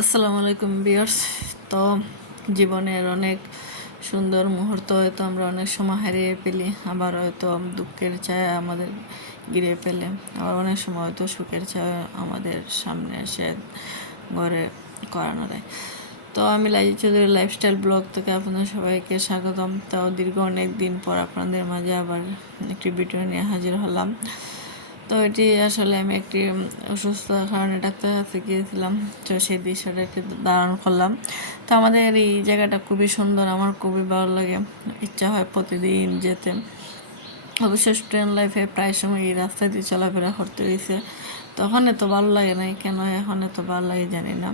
আসসালামু আলাইকুম ভিউয়ার্স। তো জীবনের অনেক সুন্দর মুহূর্ত হয়তো আমরা অনেক সময় হারিয়ে ফেলি, আবার হয়তো দুঃখের ছায়া আমাদের ঘিরে ফেলে, আবার অনেক সময় হয়তো সুখের ছায়া আমাদের সামনে এসে ঘরে করানো দেয়। তো আমি লাইজি চৌধুরী লাইফস্টাইল ব্লগ থেকে আপনাদের সবাইকে স্বাগতম। তো দীর্ঘ অনেক দিন পর আপনাদের মাঝে আবার একটি ভিডিও নিয়ে হাজির হলাম। তো এটি আসলে আমি একটি অসুস্থতার কারণে ডাক্তার কাছে গিয়েছিলাম, তো সেই দৃশ্যটা একটু ধারণ করলাম। তো আমাদের এই জায়গাটা খুবই সুন্দর, আমার খুবই ভালো লাগে, ইচ্ছা হয় প্রতিদিন যেতে। অবশ্য স্টুডেন্ট লাইফে প্রায় সময় এই রাস্তা দিয়ে চলাফেরা করতে হয়েছে, তখন এত ভালো লাগে নাই, কেন এখন এত ভালো লাগে জানি না।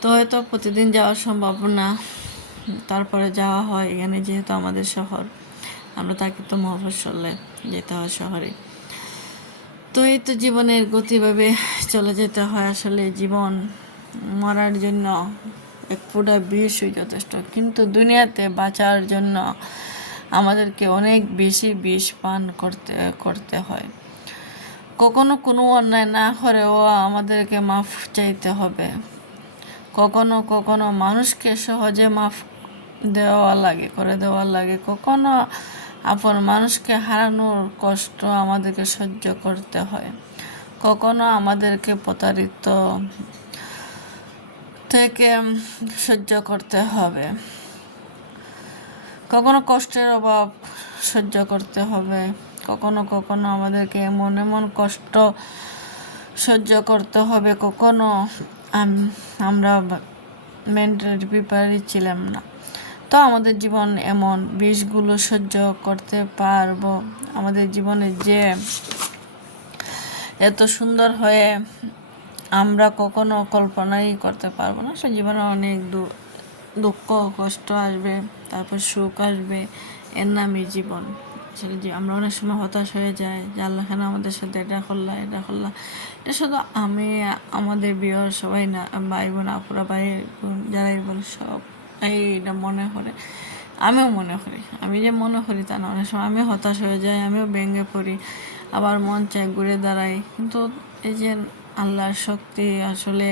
তো হয়তো প্রতিদিন যাওয়া সম্ভব না, তারপরে যাওয়া হয়। এখানে যেহেতু আমাদের শহর, আমরা থাকি তো মফস্বলে, যেতে হয় শহরে। তো এই তো জীবনের গতিভাবে চলে যেতে হয়। আসলে জীবন মরার জন্য এক ফোঁটা বিষই যথেষ্ট, কিন্তু দুনিয়াতে বাঁচার জন্য আমাদেরকে অনেক বেশি বিষ পান করতে করতে হয়। কখনো কোনো অন্যায় না করেও আমাদেরকে মাফ চাইতে হবে। কখনো কখনো মানুষকে সহজে মাফ করে দেওয়া লাগে। কখনো আপন মানুষকে হারানোর কষ্ট আমাদেরকে সহ্য করতে হয়। কখনো আমাদেরকে প্রতারিত থেকে সহ্য করতে হবে। কখনো কষ্টের অভাব সহ্য করতে হবে। কখনো কখনো আমাদেরকে এমন এমন কষ্ট সহ্য করতে হবে, কখনো আমরা মেন্টালি প্রিপেয়ারই ছিলাম না। তো আমাদের জীবন এমন, বিষগুলো সহ্য করতে পারবো? আমাদের জীবনে যে এত সুন্দর হয়ে আমরা কখনো কল্পনাই করতে পারবো না। সে জীবনে অনেক দুঃখ কষ্ট আসবে, তারপর সুখ আসবে, এর নামই জীবন। আসলে আমরা অনেক সময় হতাশ হয়ে যাই যে আল্লাহ কেন আমাদের সাথে এটা করলা। এটা শুধু আমি, আমাদের বিয়ের সবাই না, ভাই বোন আপুরা ভাই বোন যারাই বলে সব এইটা মনে করে। আমিও মনে করি, আমি যে মনে করি তা না, অনেক সময় আমিও হতাশ হয়ে যাই, আমিও ভেঙে পড়ি, আবার মন চায় ঘুরে দাঁড়াই। কিন্তু এই যে আল্লাহর শক্তি আসলে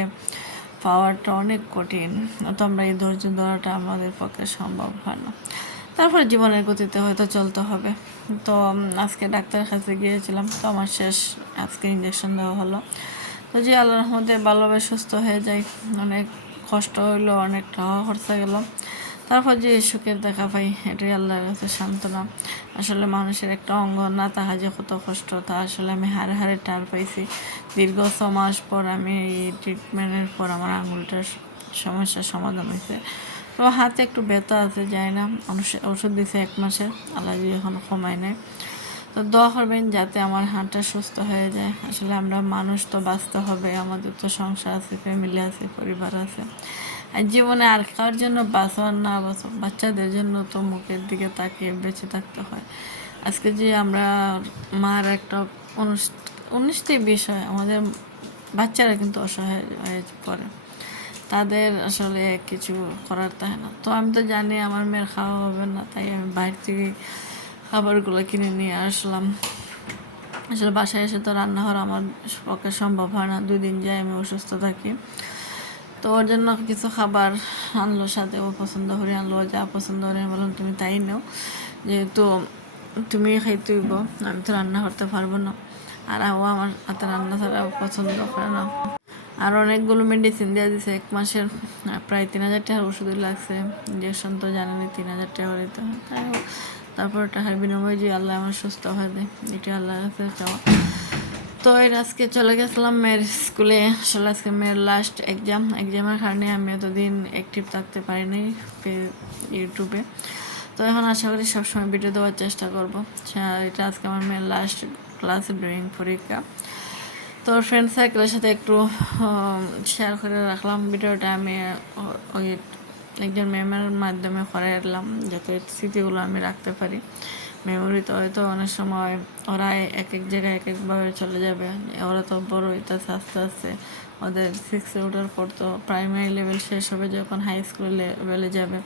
পাওয়াটা অনেক কঠিন, তো আমরা এই ধৈর্য ধরাটা আমাদের পক্ষে সম্ভব হয় না। তারপরে জীবনের গতিতে হয়তো চলতে হবে। তো আজকে ডাক্তারের কাছে গিয়েছিলাম, তো আমার শেষ আজকে ইঞ্জেকশন দেওয়া হলো। তো যে আল্লাহর রহমতে ভালোভাবে সুস্থ হয়ে যায়। অনেক কষ্ট হইলো, অনেক টাকা খরচা গেল, তারপর যে সুখের দেখা পাই, এটাই আল্লাহর কাছে সান্ত্বনা। আসলে মানুষের একটা অঙ্গ না তাহা যে কত কষ্ট, তা আসলে আমি হারে হারে টার পাইছি। দীর্ঘ 6 মাস পর আমি এই ট্রিটমেন্টের পর আমার আঙুলটার সমস্যার সমাধান হয়েছে। তো হাতে একটু ব্যথা আছে, যায় না, ওষুধ দিছে 1 মাসের, আল্লাহ এখনো কমায় নেয়। তো দোয়া করবেন যাতে আমার হাতটা সুস্থ হয়ে যায়। আসলে আমরা মানুষ, তো বাঁচতে হবে, আমাদের তো সংসার আছে, ফ্যামিলি আছে, পরিবার আছে। আর জীবনে আর কার জন্য বাঁচো আর না বাঁচো, বাচ্চাদের জন্য তো মুখের দিকে তাকিয়ে বেঁচে থাকতে হয়। আজকে যে আমরা মার একটা অনিষ্টি বিষয়, আমাদের বাচ্চারা কিন্তু অসহায় হয়ে পড়ে, তাদের আসলে কিছু করার থাকে না। তো আমি তো জানি আমার মেয়ের খাওয়া হবে না, তাই আমি বাইরে থেকে খাবারগুলো কিনে নিয়ে আসলাম। আসলে বাসায় এসে তো রান্না করা আমার পক্ষে সম্ভব হয় না, 2 দিন যাই আমি অসুস্থ থাকি। তো ওর জন্য কিছু খাবার আনলো, সাথে ও পছন্দ করে আনলো, যা পছন্দ করে আমি বললাম তুমি তাই নাও, যেহেতু তুমি খাইতে হইব, আমি তো রান্না করতে পারবো না, আর ও আমার হাতে রান্না ছাড়া পছন্দ করে না। আর অনেকগুলো মেডিসিন দেওয়া দিছে 1 মাসের, প্রায় 3,000 টাকার ওষুধ লাগছে। ইঞ্জেকশন তো জানেনি 3,000 টাকা দিতে হয়, তাই তারপর টাকার বিনিময়ে যে আল্লাহ আমার সুস্থ হয়ে দেয়, এটা আল্লাহর কাছে চাওয়া। তো এর আজকে চলে গেছিলাম মেয়ের স্কুলে। আসলে আজকে মেয়ের লাস্ট এক্সামের কারণে আমি এতদিন অ্যাক্টিভ থাকতে পারিনি ইউটিউবে। তো এখন আশা করি সবসময় ভিডিও দেওয়ার চেষ্টা করবো। এটা আজকে আমার মেয়ের লাস্ট ক্লাস ড্রয়িং পরীক্ষা। তো ফ্রেন্ড সার্কেলের সাথে একটু শেয়ার করে রাখলাম ভিডিওটা। আমি ওই একজন ম্যামের মাধ্যমে করে রাখলাম, যাতে স্মৃতিগুলো আমি রাখতে পারি মেমোরিতে। হয়তো অনেক সময় ওরা এক এক জায়গায় এক একভাবে চলে যাবে, ওরা তো বড় হইতেছে আস্তে আস্তে, ওদের 6-এ ওঠার পর তো প্রাইমারি লেভেল শেষ হবে, যখন হাই স্কুল লেভেলে যাবে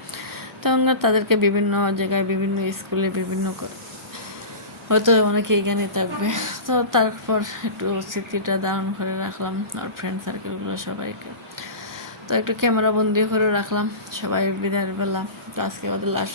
তখন তাদেরকে বিভিন্ন জায়গায় বিভিন্ন স্কুলে বিভিন্ন হয়তো অনেকে এখানে থাকবে। তো তারপর একটু স্মৃতিটা ধারণ করে রাখলাম আর ফ্রেন্ড সার্কেলগুলো সবাইকে। তো একটু ক্যামেরা বন্দি করে রাখলাম, সবাই বিদায় বেলা। তো আজকে আমাদের লাস্ট